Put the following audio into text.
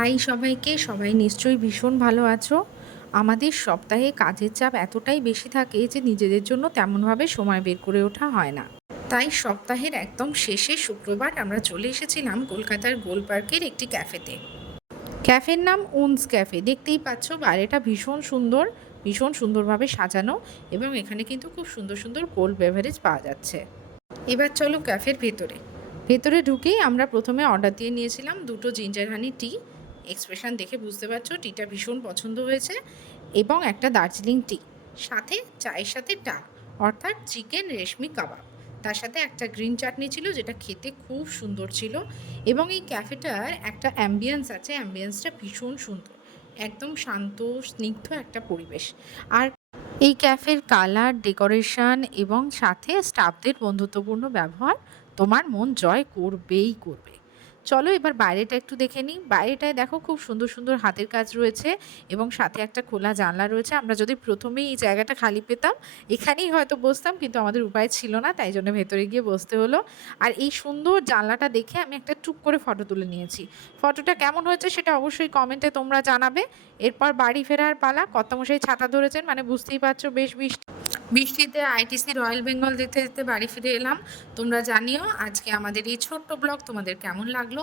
High সবাইকে, সবাই নিশ্চয়ই ভীষণ ভালো আছো। আমাদের সপ্তাহে কাজের চাপ এতটাই বেশি থাকে যে নিজেদের জন্য তেমনভাবে সময় বের করে ওঠা হয় না। তাই সপ্তাহের একদম শেষে শুক্রবার আমরা চলে এসেছিলাম কলকাতার গোল পার্কের একটি ক্যাফেতে। ক্যাফের নাম উনস ক্যাফে। দেখতেই পাচ্ছ বাইরেটা ভীষণ সুন্দর, ভীষণ সুন্দরভাবে সাজানো, এবং এখানে কিন্তু খুব সুন্দর সুন্দর কোল্ড বেভারেজ পাওয়া যাচ্ছে। এবার চলো ক্যাফের ভেতরে। ভেতরে ঢুকেই আমরা প্রথমে অর্ডার দিয়ে নিয়েছিলাম দুটো জিঞ্জার হানি টি। এক্সপ্রেশন দেখে বুঝতে পারছো টিটা ভীষণ পছন্দ হয়েছে। এবং একটা দার্জিলিং টি, সাথে চায়ের সাথে অর্থাৎ চিকেন রেশমি কাবাব। তার সাথে একটা গ্রিন চাটনি ছিল যেটা খেতে খুব সুন্দর ছিল। এবং এই ক্যাফেটার একটা অ্যাম্বিয়েন্স আছে, অ্যাম্বিয়েন্সটা ভীষণ সুন্দর, একদম শান্ত স্নিগ্ধ একটা পরিবেশ। আর এই ক্যাফের কালার, ডেকোরেশন এবং সাথে স্টাফদের বন্ধুত্বপূর্ণ ব্যবহার তোমার মন জয় করবেই করবে। চলো এবার বাইরেটা একটু দেখে নিই। বাইরেটায় দেখো খুব সুন্দর সুন্দর হাতের কাজ রয়েছে এবং সাথে একটা খোলা জানলা রয়েছে। আমরা যদি প্রথমেই এই জায়গাটা খালি পেতাম এখানেই হয়তো বসতাম, কিন্তু আমাদের উপায় ছিল না, তাই জন্য ভেতরে গিয়ে বসতে হলো। আর এই সুন্দর জানলাটা দেখে আমি একটা টুক করে ফটো তুলে নিয়েছি। ফটোটা কেমন হয়েছে সেটা অবশ্যই কমেন্টে তোমরা জানাবে। এরপর বাড়ি ফেরার পালা। কর্তামশাই ছাতা ধরেছেন, মানে বুঝতেই পারছো বেশ বৃষ্টিতে আইটিসি রয়্যাল বেঙ্গল দেখতে দেখতে বাড়ি ফিরে এলাম। তোমরা জানিও আজকে আমাদের এই ছোট্ট ব্লগ তোমাদের কেমন লাগলো।